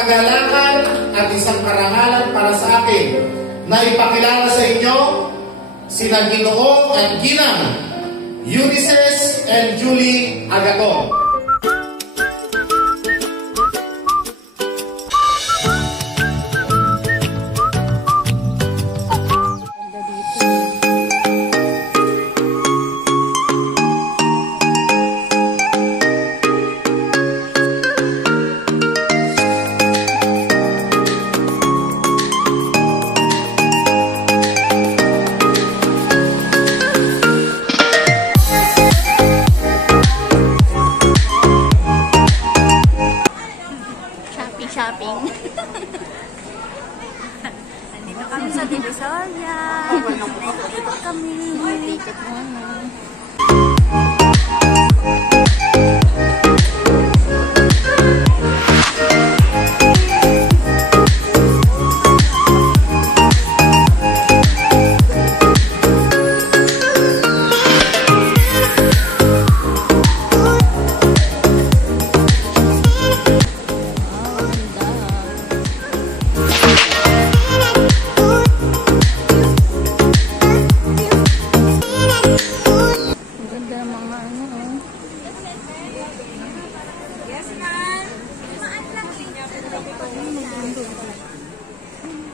kagalakan at isang karangalan para sa akin na ipakilala sa inyo sina Ginoo at Ginang Ulysses and Julie Agaton. Shopping. Nandito kami sa Divisoria. Nandito kami. Ticket muna.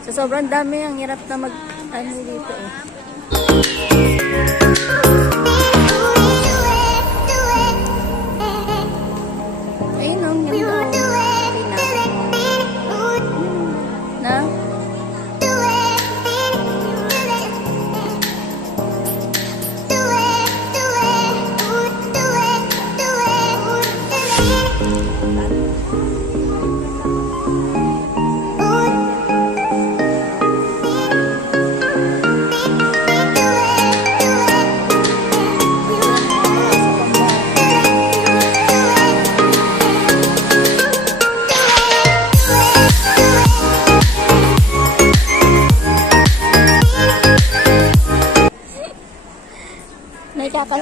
So, sobrang dami, ang hirap na mag-ano dito eh. Ayun o, yung na?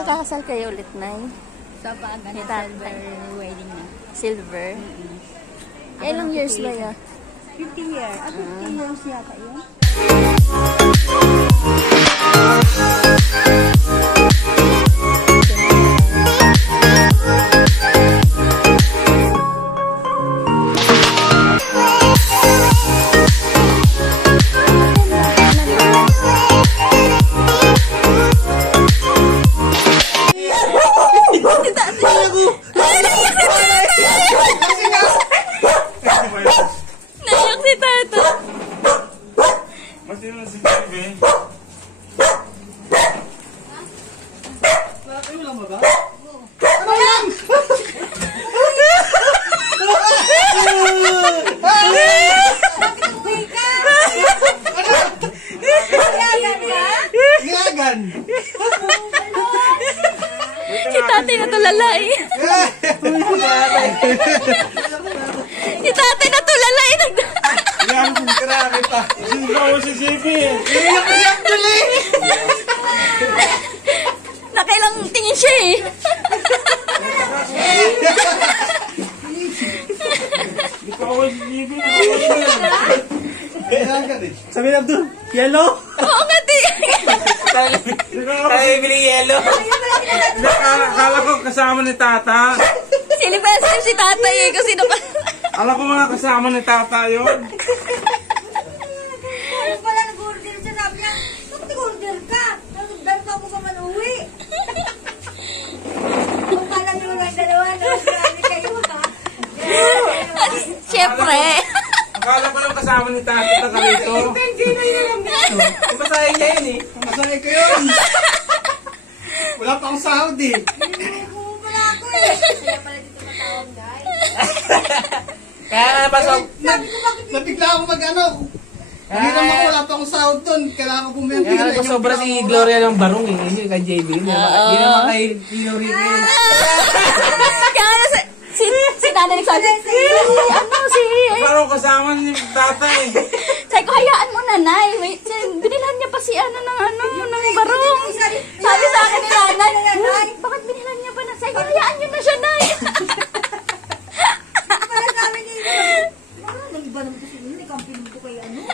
Kakasal kayo ulit, Nay? Sa silver wedding na. Silver? Ilang years ba yan? 50 years. 50 years yata yun. Naiyak si Tata. Masih nasi cibe. Bakit lang ba? Ano yan? Ngagan. Si Tatay natulalay. Si Tatay natulalay. Yan, grabe pa. Sigaw si JP. Iyak na siya tuloy. Nakailang tingin siya eh. Ikaw si JP. Sabi na Abdul, yellow? Oo nga di. Tayo bili yellow. Akala ko kasama ni Tata. Sinipasin si Tatay eh. Kasi Alam ko mga kasama ni Tata yun. Ano pala nag-order siya? Sabi niya, bakit nag-order ka? Nag-order ako pa man uwi. Kung pala nyo lang dalawa, grabe kayo ha. Siyempre. Akala ko lang kasama ni Tata taga rito. Hindi na yun lang dito. Masahe niya yun eh. Masahe ko yun. Wala pa akong sahod eh. Wala ako eh. Kaya pala dito matawag guys. Kaya nga pasok. Sabi ko bakit Nabigla ako mag-ano. Hiram ako, wala pa akong sahod doon. Kailangan ko bumili. Kaya nga sobra si Gloria ng barong eh. Yun kay JB. Hindi naman kay Gloria yun. Kaya nga si Nanay nagsabi, Parang kasama ni Tata eh. sabi ko, hayaan mo Nanay. Binilhan niya pa si ng barong. Sabi sa akin ni Nanay, bakit binilhan niya pa na? Sabi ko, hayaan niyo na siya, Nay. pala namin dito? naman kasi yun, ikampin ko kay ano.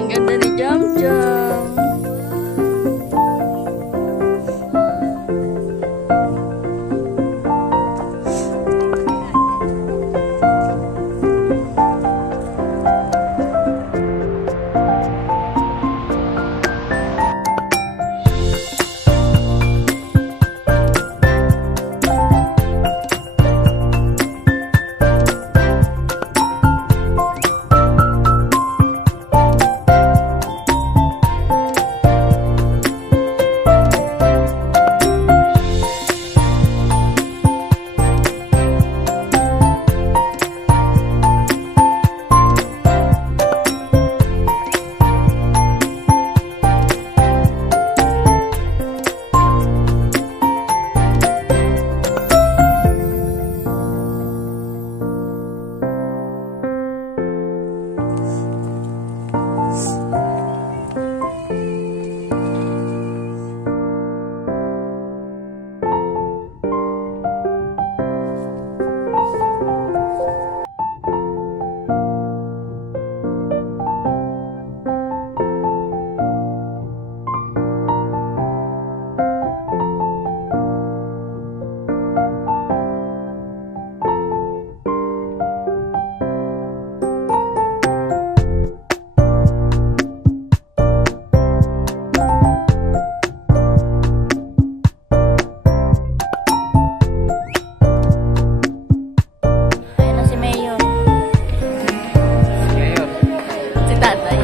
Ang ganda ni Jam Jam. Ayun na si Mayor. Si Tatay.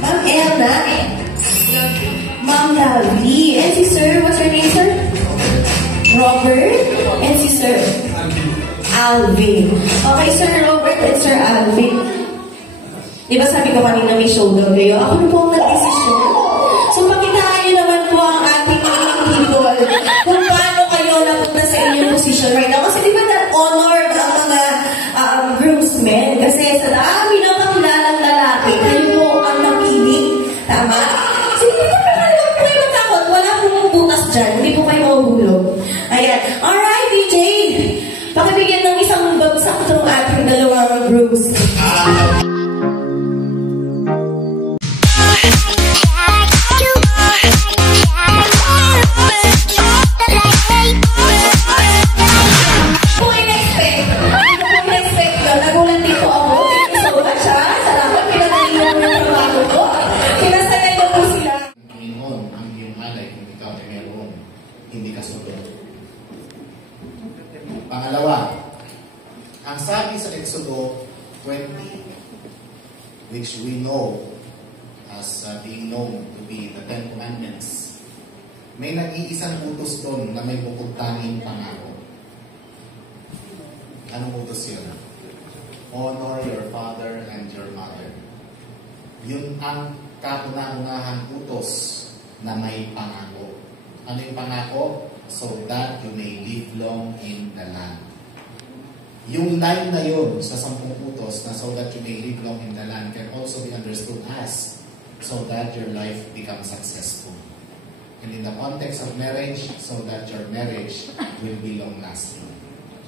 Ma'am Elna, Ma'am Lovely, and si Sir, what's your name, sir? Robert, and si Sir Alvin. Okay, Sir Robert and Sir Alvin. Di ba sabi ko kanina may showdown kayo? Ako na po ang nag-desisyon. So, pakitaan niyo naman po ang ating individual kung paano kayo napunta sa inyong position right now. Kasi di ba na-honored ang mga groomsmen? Kasi sa dami ng kakilalang lalaki, kayo po ang napili. Tama? Sige, huwag po kayo matakot. Wala pong butas dyan. Hindi po kayo mahuhulog. Ayan. Alright, DJ. Pakibigyan ng isang bagsak itong ating dalawang grooms. Pangalawa, ang sabi sa Exodo 20, which we know as being known to be the Ten Commandments, may nag-iisang utos doon na may bukod tanging pangako. Anong utos yun? Honor your father and your mother. Yun ang kauna-unahang utos na may pangako. Ano yung pangako? So that you may live long in the land. Yung line na yun sa 10 utos na so that you may live long in the land can also be understood as so that your life becomes successful. And in the context of marriage, so that your marriage will be long-lasting.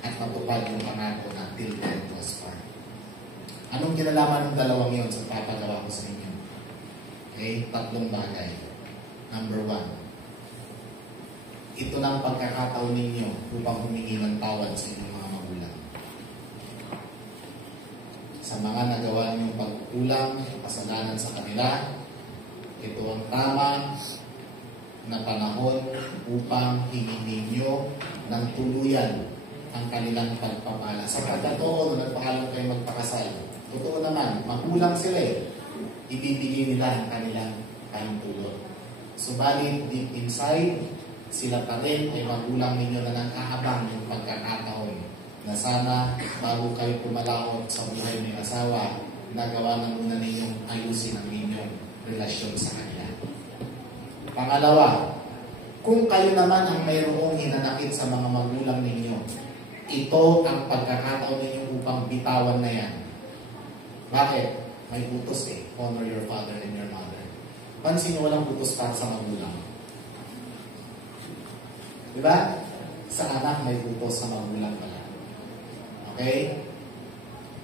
At matupad yung pangako na till death do us part. Anong kinalaman ng dalawang yun sa papagawa ko sa inyo? Okay, 3 bagay. Number 1, ito lang pagkakataon ninyo upang humingi ng tawad sa inyong mga magulang. Sa mga nagawa niyong pagkukulang, kasalanan sa kanila, ito ang tama na panahon upang hingin ninyo ng tuluyan ang kanilang pagpapala. Sa pagkatoo, nung nagpaalam kayo magpakasal, totoo naman, magulang sila eh. Ibibigay nila ang kanilang pahintulot. Subalit, deep inside, sila pa rin ay magulang ninyo na nang-aabang yung pagkakataon na sana bago kayo pumalaot sa buhay ng asawa, nagawa na muna ninyong ayusin ang inyong relasyon sa kanila. Pangalawa, kung kayo naman ang mayroong hinanakit sa mga magulang ninyo, ito ang pagkakataon ninyo upang bitawan na yan. Bakit? May utos eh. Honor your father and your mother. Pansin nyo, walang utos para sa magulang. Diba? Sa anak, may utos sa magulang pala. Okay?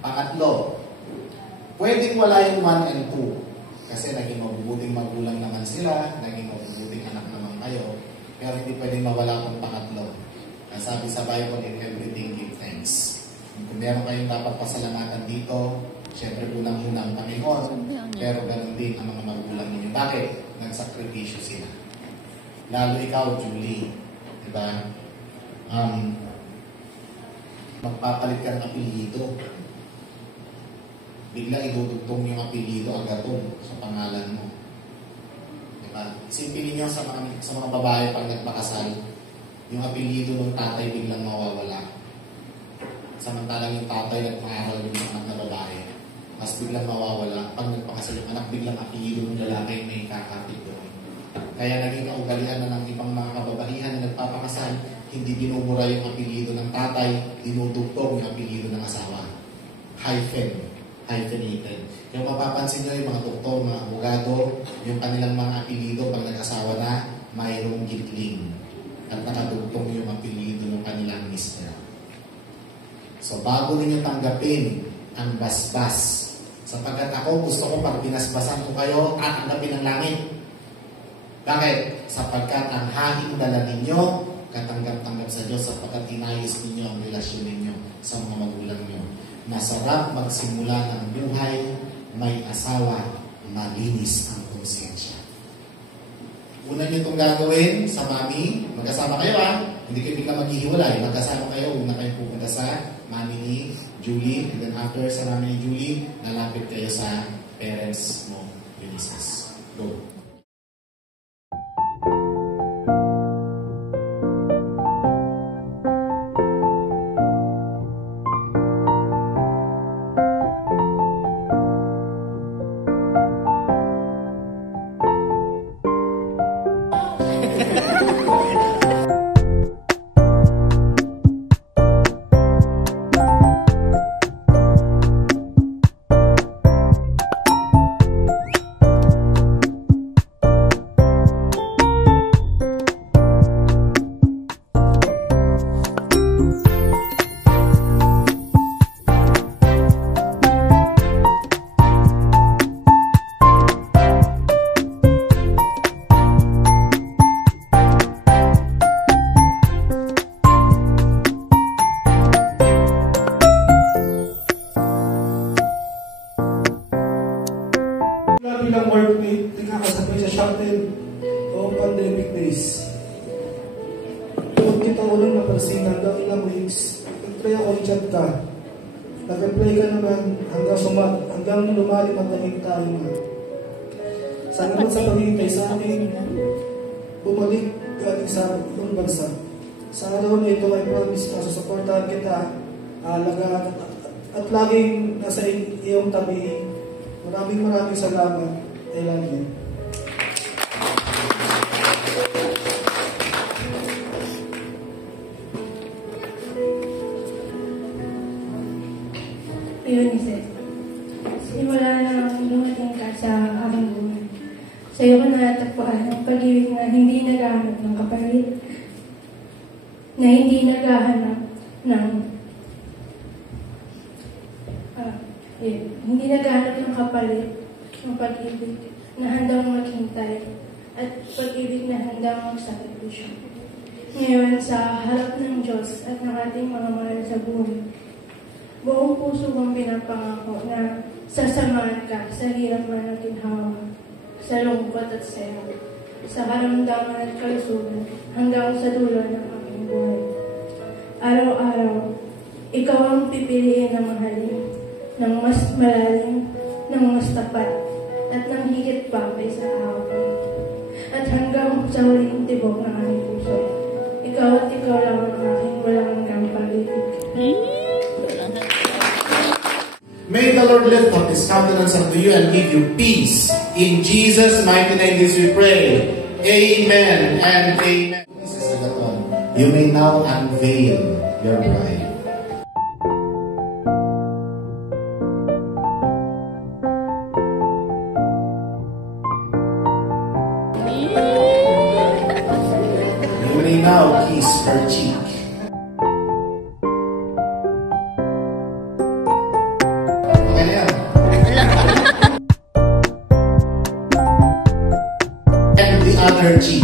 Pangatlo, pwedeng wala yung 1 and 2. Kasi naging mabubuting magulang naman sila, naging mabubuting anak naman kayo, pero hindi pwedeng mawala kung pangatlo. Sabi sa Bible, in everything give thanks. Kung meron kayong dapat pasalamatan dito, syempre unang-unang Panginoon, pero ganun din ang mga magulang ninyo. Bakit? Nagsakripisyo sila. Lalo ikaw, Julie. Diba? Magpapalit ka ng apelyido. Bigla idudugtong yung apelyido Agaton sa pangalan mo. Diba? Isipin niyo sa mga babae pag nagpakasal, yung apelyido ng tatay biglang mawawala. Samantalang yung tatay nagpaaral yung anak na babae, mas biglang mawawala. Pag nagpakasal yung anak, biglang apelyido ng lalaki may kakapit doon. Kaya naging kaugalian na ng ibang mga kababaihan na nagpapakasal, hindi binubura yung apelyido ng tatay, dinudugtong yung apelyido ng asawa. Hyphenated. Yung mapapansin nyo yung mga doktor, mga abogado, yung kanilang mga apelyido pag nag-asawa na, mayroong gitling. At nakadugtong yung apelyido ng kanilang mister. So bago ninyo tanggapin ang basbas, sapagkat ako gusto ko pag binasbasan ko kayo at tanggapin ang langit. Bakit? Sapagkat ang hanging dala ninyo, katanggap-tanggap sa Diyos sapagkat inayos ninyo ang relasyon ninyo sa mga magulang nyo. Masarap magsimula ng buhay, may asawa, malinis ang konsensya. Una nyo itong gagawin sa mami, magkasama kayo hindi kayo bigla maghihiwalay, magkasama kayo, una kayo pupunta sa mami ni Julie, and then after sa mami ni Julie, nalapit kayo sa parents mo, Ulysses. Go. Bilang workmate, nagkakasabay sa shuttle o pandemic days. Tuod kita ulang napansin hanggang ilang weeks. Nag-try ako i-chat ka. Nag-reply ka naman hanggang lumalim at naging tayo nga. Salamat sa paghihintay sa akin. Bumalik galing sa ibang bansa. Sa araw na ito ay promise na susuportahan kita, alagaan at laging nasa iyong tabi. Maraming salamat. I love you. Eunice, simula na dumating ka sa aking buhay. Sa iyo ko natagpuan ang pag-ibig na hindi naghahanap ng kapalit, na hindi naghahanap ng hindi naghahanap ng kapalit, ng pag-ibig na handang maghintay at pag-ibig na handang magsakripisyo. Ngayon, sa harap ng Diyos at ng ating mga mahal sa buhay, buong puso kong pinapangako na sasamahan ka sa hirap man at ginhawa, sa lungkot at saya, sa karamdaman at kalusugan, hanggang sa dulo ng aking buhay. Araw-araw, ikaw ang pipiliin na mahalin, ng mas malalim, ng mas tapat, at ng higit pa kaysa kahapon. At hanggang sa huling tibok ng aking puso, ikaw at ikaw lang ang aking walang hanggang pag-ibig. May the Lord lift up His countenance unto you and give you peace. In Jesus' mighty name this we pray. Amen and amen. Mrs. Agaton, you may now unveil your bride. You may now kiss her cheek. Other cheek.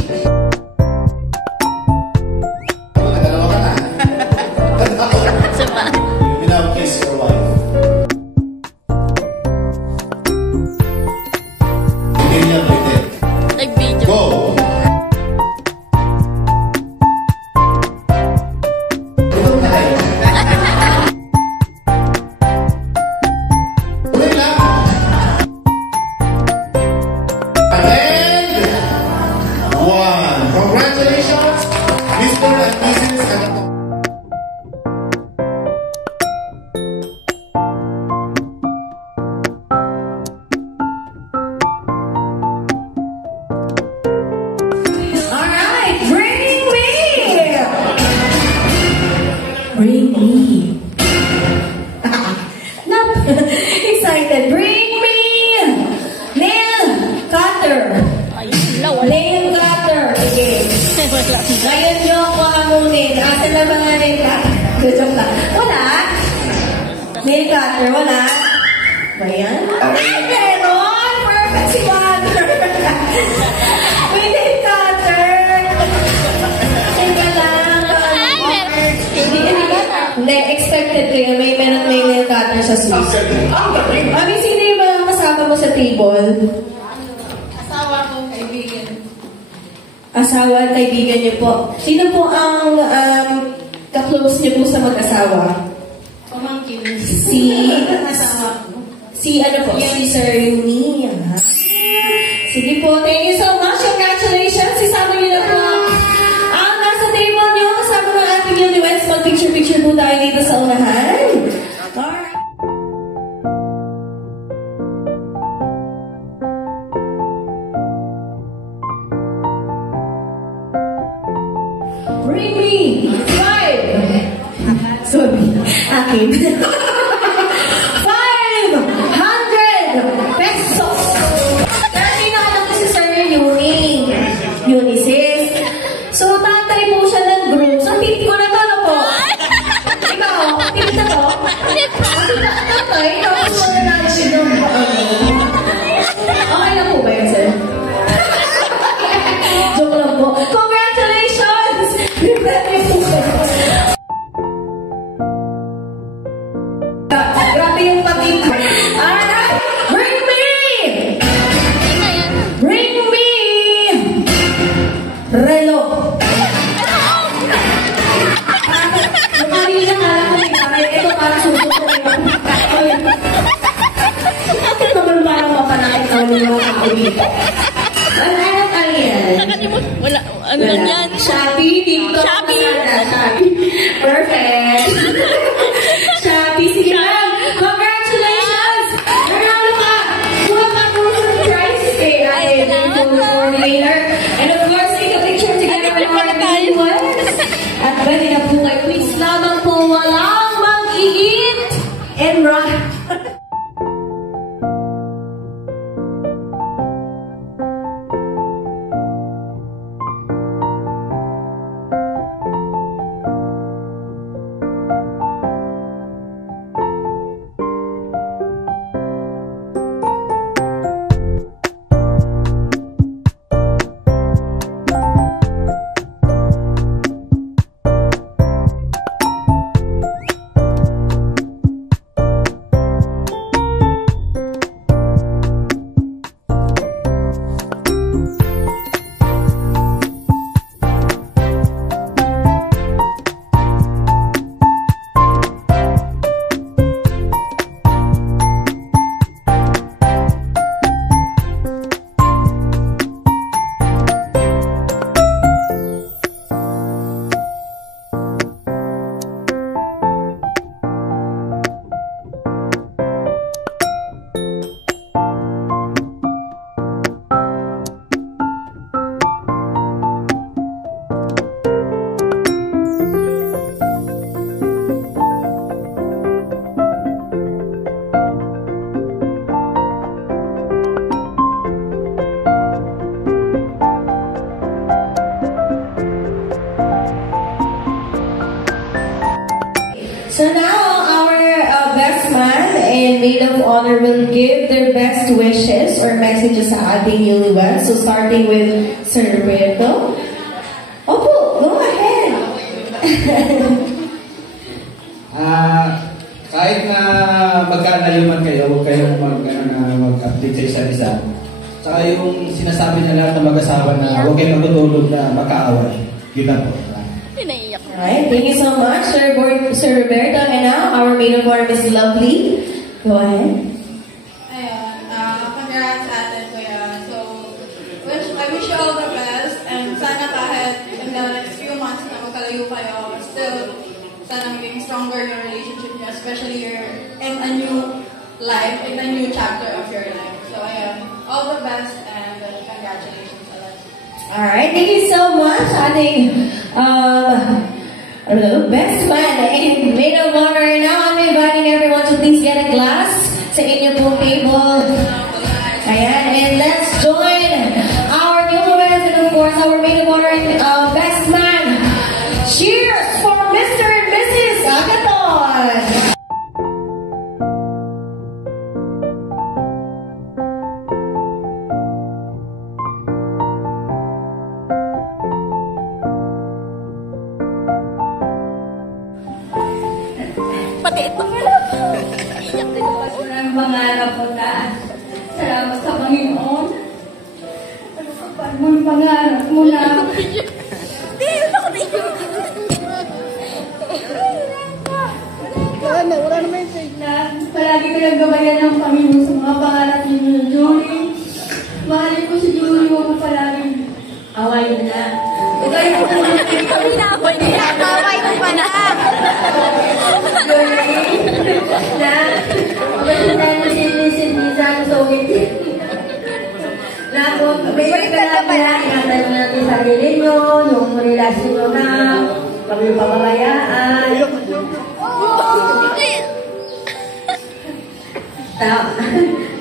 Dalawa ka na. You now kiss your wife. Hindi niya bitin. Nag-video. Go! Ito na kayo. Tuloy lang. Congratulations, Mr. and Mrs. Agaton. Alright, bring me! Bring me. Not excited. Bring me! Nail cutter. Nail cutter. Okay. Ngayon nyo ako amunin. Asa na mga nail cutter? Joke lang. Wala? Nail cutter, wala? Ba yan? Ay, meron! Perfect si Water! May nail cutter! Teka lang. Hindi, expected ko yun. May nail cutter sa Swiss. Mami, sino yung mga kasama mo sa table? Asawa at kaibigan niyo po. Sino po ang ka-close niyo po sa mag-asawa? Pamangkin. Si ano po? Si Sir Yuni. Sige po, thank you so much. Congratulations. Isama niyo na po ang nasa table niyo. Kasama ng ating newlyweds. Mag-picture-picture po tayo dito sa unahan. Alright. Bring me 5. Sorry, akin. 500 pesos. Dati na alam ko si Sir Yuni. Unices. So, tatay po siya ng group. So, titi ko na to, ano po? Ikaw, titi na to? Kasi tatay, tapos wala natin siya ng okay na po ba yun, sir? Joke lang po. Congratulations! Grabe yung pag-ibig. Alright! Bring me! Bring me! Relo. Kanina nga lang kami tayo. Ito para susunod ko yun. Ito naman parang mapanakit na mga kakawin. Ano yan? Wala, ano lang yan? Shopee, TikTok. Shopee. Perfect. Shopee, sige lang. Congratulations! Nanalo ka honor will give their best wishes or messages sa ating newlyweds. So starting with Sir Roberto. Opo, go ahead. Kahit na magkalayo man kayo, huwag kayong mag-update sa isa't isa. Saka yung sinasabi na lahat ng mag-asawa na huwag kayong magtutulog na magkaaway. Yun lang po. Pinaiyak. Alright, thank you so much, Sir Roberto. And now, our maid of honor, Miss Lovely. Go ahead. Ayun, congrats ate, kuya. So, I wish you all the best. And sana kahit in the next few months na magkalayo kayo, still, sana maging stronger your relationship niyo, especially you're in a new life, in a new chapter of your life. So, ayun, all the best and congratulations a lot. Alright, thank you so much, ating best man and maid of honor. Now, I'm inviting everyone to please get a glass sa inyo pong table. Ayan, and let's join our newlyweds and of course our maid of honor and best man. Cheers for Mr. and Mrs. Agaton! Pati ito. Iyak din ako. Ang pangarap mo na. Salamat sa Panginoon. Ano ka pa ang pangarap mo na? Hindi, yun ako na iyak. Wala naman yung na palagi ko naggabayan ng Panginoon sa mga pangarap ni Julie. Mahalin ko si Julie, huwag mo palagi awayin na. Huwag kayo po Kami na ako, hindi na. Kaway mo pa na. na mabalitan mo si Nizan Sogit. Na kung may ka pala, ingatan nyo natin sa sarili nyo, yung relasyon nyo na, kami yung pababayaan.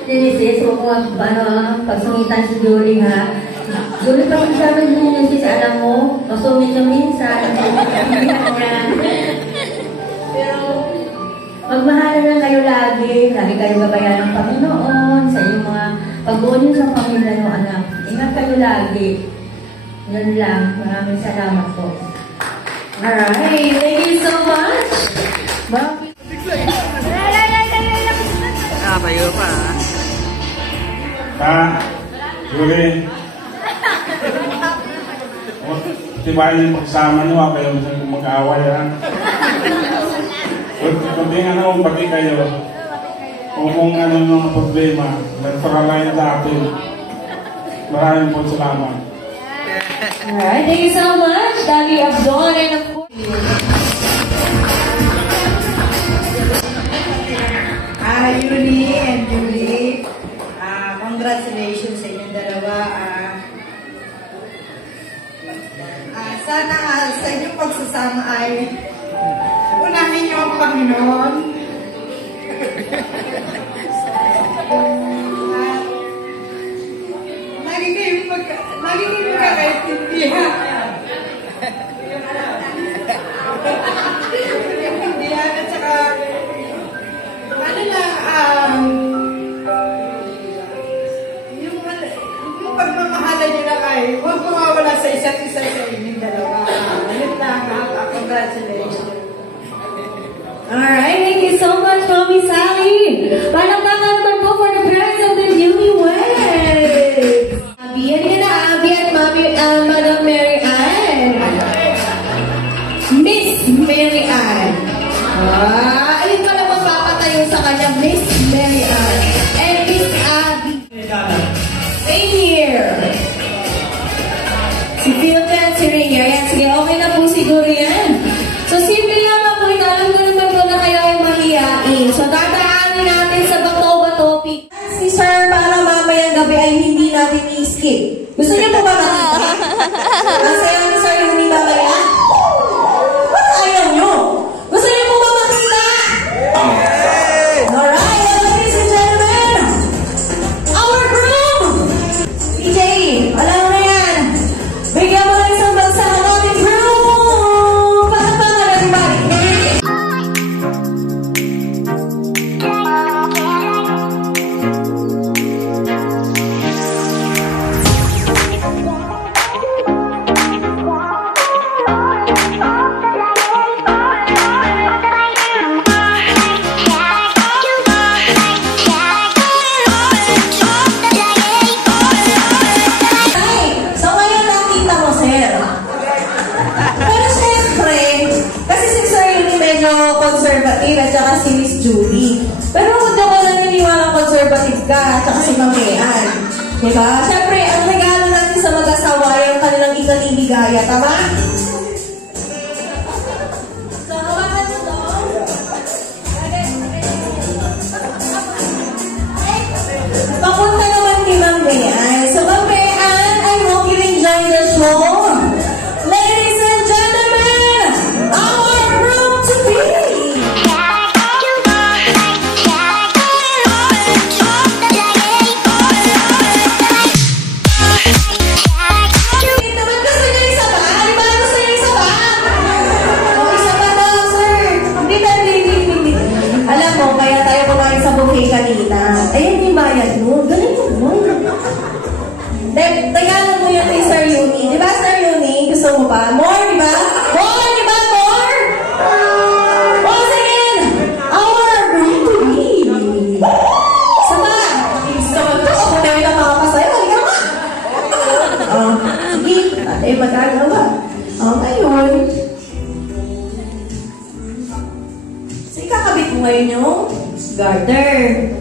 Genesis, huwag mo pagsungitan si Julie ha. Julie, pag sabi ni Genesis, alam mo, masungit niya minsan. Pero, magmahalan lang kayo lagi. Lagi kayo gabayan ng Panginoon sa inyong mga pag-uon nyo sa pamilya nyo, anak. Ingat kayo lagi. Yan lang. Maraming salamat po. Alright, thank you so much. Tayo pa. Julie. Tibayin yung pagsama nyo, kayo minsan kung mag-aaway ha. Kung di nga naman pati kayo, kung ano mga problema, nagparalayan sa atin. Maraming po salamat. Alright, thank you so much, Daddy Abdon, and of course. Yuli and Julie, congratulations sa inyong dalawa. Sana sa inyong pagsasama ay unahin niyo ang Panginoon. Lagi kayo magkakaintindihan. At saka yung pagmamahalan nyo na kayo, huwag mawawala sa isa't isa sa inyong dalawa. Yun lang, congratulations. Alright, thank you so much, Mommy Sally. Palakpakan naman po for the parents of the newlyweds. Abby, yan ka na, Abby at Madam Mary Ann. Miss Mary Ann. Ayun pala magpapatayo sa kanya, Miss Mary Ann. And Miss Abby. Same here. Si Philka at si Rainier. Ayan, sige, okay na po siguro yan. So, simple lang ako. Alam ko naman po na kayo ay mahihain. So, tataanin natin sa bato-bato pick. Si Sir, para mamayang gabi ay hindi natin i-skip. Gusto niyo po ba makita? Ang sayo ni Sir yung hindi mamaya? Ayaw nyo. Gusto niyo po ba makita? Alright, ladies and gentlemen, our groom, DJ, alam mo na yan. Bigyan mo ng isang bagsak ang ating groom. Palakpakan everybody. conservative ka, tsaka si Mamean. Diba? Siyempre, ang regalo natin sa mag-asawa ay ang kanilang ikalimigaya, tama? So, hawakan mo to. Papunta naman kay Mamean. So, Mamean, I hope you enjoy the show. Ladies and gentlemen, our group to be. Kanina. Ayun yung bayad mo. Ganun mo. Tagalan mo yun kay Sir Yumi. Di ba, Sir Yumi? Gusto mo ba? More, di ba? More, di ba? More? Once again, our group to be. Sama. Gusto mo ito. Ako na yung makakasayo. Halika mo. Sige. Ate, magagawa. Ngayon. So, ikakabit mo ngayon yung garter.